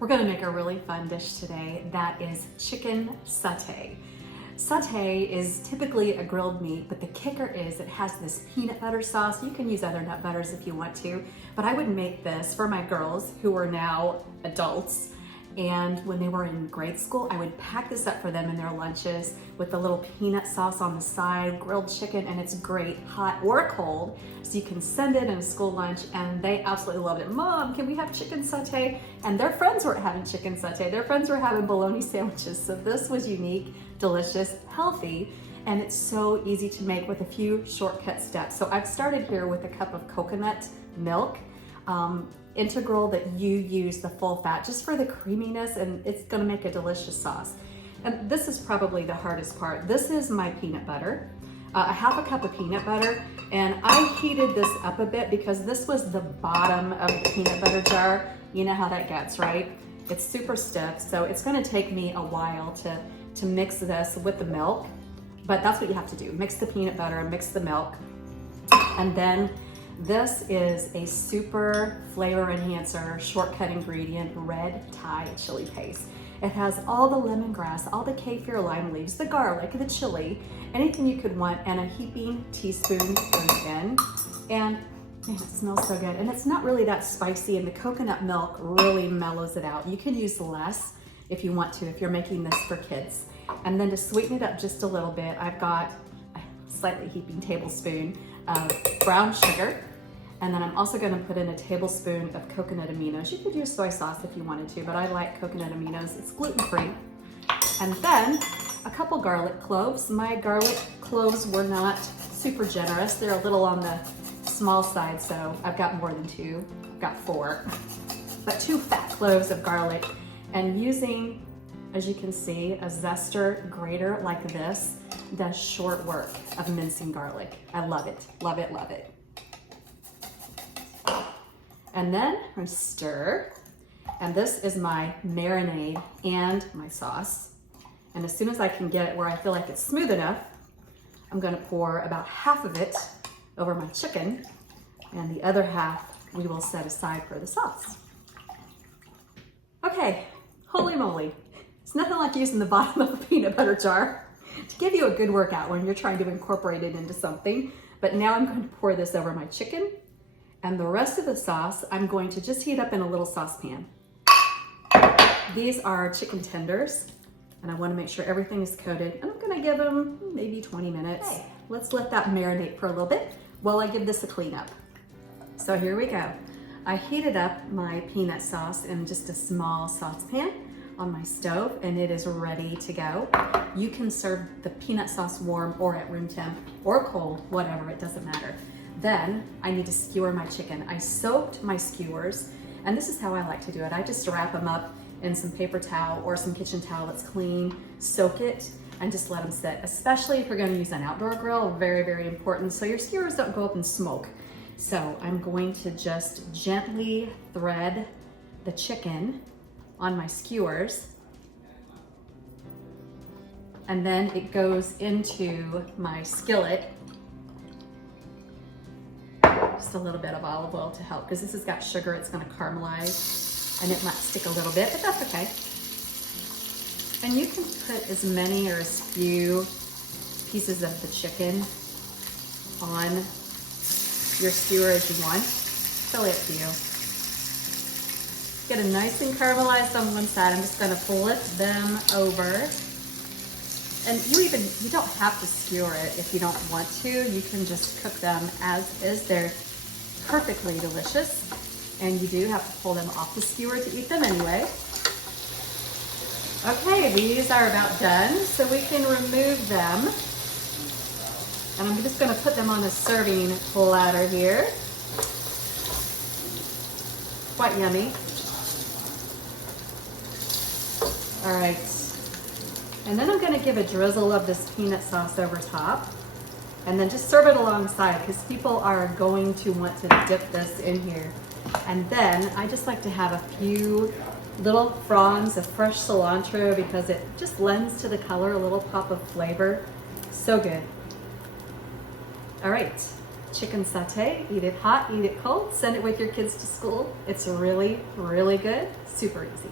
We're gonna make a really fun dish today that is chicken satay. Satay is typically a grilled meat, but the kicker is it has this peanut butter sauce. You can use other nut butters if you want to, but I would make this for my girls who are now adults. And when they were in grade school, I would pack this up for them in their lunches with the little peanut sauce on the side, grilled chicken, and it's great, hot or cold. So you can send it in a school lunch, and they absolutely loved it. Mom, can we have chicken satay? And their friends weren't having chicken satay. Their friends were having bologna sandwiches. So this was unique, delicious, healthy, and it's so easy to make with a few shortcut steps. So I've started here with a cup of coconut milk. Integral that you use the full fat just for the creaminess, and it's gonna make a delicious sauce. And this is probably the hardest part. This is my peanut butter, a half a cup of peanut butter, and I heated this up a bit because this was the bottom of the peanut butter jar. You know how that gets, right? It's super stiff, so it's gonna take me a while to mix this with the milk, but that's what you have to do. Mix the peanut butter and mix the milk, and then this is a super flavor enhancer, shortcut ingredient, red Thai chili paste. It has all the lemongrass, all the kaffir lime leaves, the garlic, the chili, anything you could want, and a heaping teaspoon goes in. And man, it smells so good. And it's not really that spicy, and the coconut milk really mellows it out. You can use less if you want to, if you're making this for kids. And then to sweeten it up just a little bit, I've got a slightly heaping tablespoon of brown sugar. And then I'm also gonna put in a tablespoon of coconut aminos. You could use soy sauce if you wanted to, but I like coconut aminos. It's gluten-free. And then a couple garlic cloves. My garlic cloves were not super generous. They're a little on the small side, so I've got more than two. I've got 4. But 2 fat cloves of garlic. And using, as you can see, a zester grater like this does short work of mincing garlic. I love it, love it, love it. And then I stir, and this is my marinade and my sauce. And as soon as I can get it where I feel like it's smooth enough, I'm gonna pour about half of it over my chicken, and the other half we will set aside for the sauce. Okay, holy moly. It's nothing like using the bottom of a peanut butter jar to give you a good workout when you're trying to incorporate it into something. But now I'm going to pour this over my chicken. And the rest of the sauce, I'm going to just heat up in a little saucepan. These are chicken tenders, and I want to make sure everything is coated. And I'm going to give them maybe 20 minutes. Okay. Let's let that marinate for a little bit while I give this a clean up. So here we go. I heated up my peanut sauce in just a small saucepan on my stove, and it is ready to go. You can serve the peanut sauce warm or at room temp or cold, whatever, it doesn't matter. Then I need to skewer my chicken. I soaked my skewers, and this is how I like to do it. I just wrap them up in some paper towel or some kitchen towel that's clean, soak it, and just let them sit, especially if you're gonna use an outdoor grill, very, very important, so your skewers don't go up in smoke. So I'm going to just gently thread the chicken on my skewers, and then it goes into my skillet. Just a little bit of olive oil to help, because this has got sugar, it's gonna caramelize, and it might stick a little bit, but that's okay. And you can put as many or as few pieces of the chicken on your skewer as you want. It's totally up to you. Get it nice and caramelized on one side. I'm just gonna flip them over. And you don't have to skewer it if you don't want to. You can just cook them as is. They're perfectly delicious. And you do have to pull them off the skewer to eat them anyway. Okay, these are about done, so we can remove them. And I'm just gonna put them on a serving platter here. Quite yummy. All right. And then I'm gonna give a drizzle of this peanut sauce over top, and then just serve it alongside, because people are going to want to dip this in here. And then I just like to have a few little fronds of fresh cilantro, because it just lends to the color a little pop of flavor. So good. All right, chicken satay, eat it hot, eat it cold, send it with your kids to school. It's really, really good, super easy.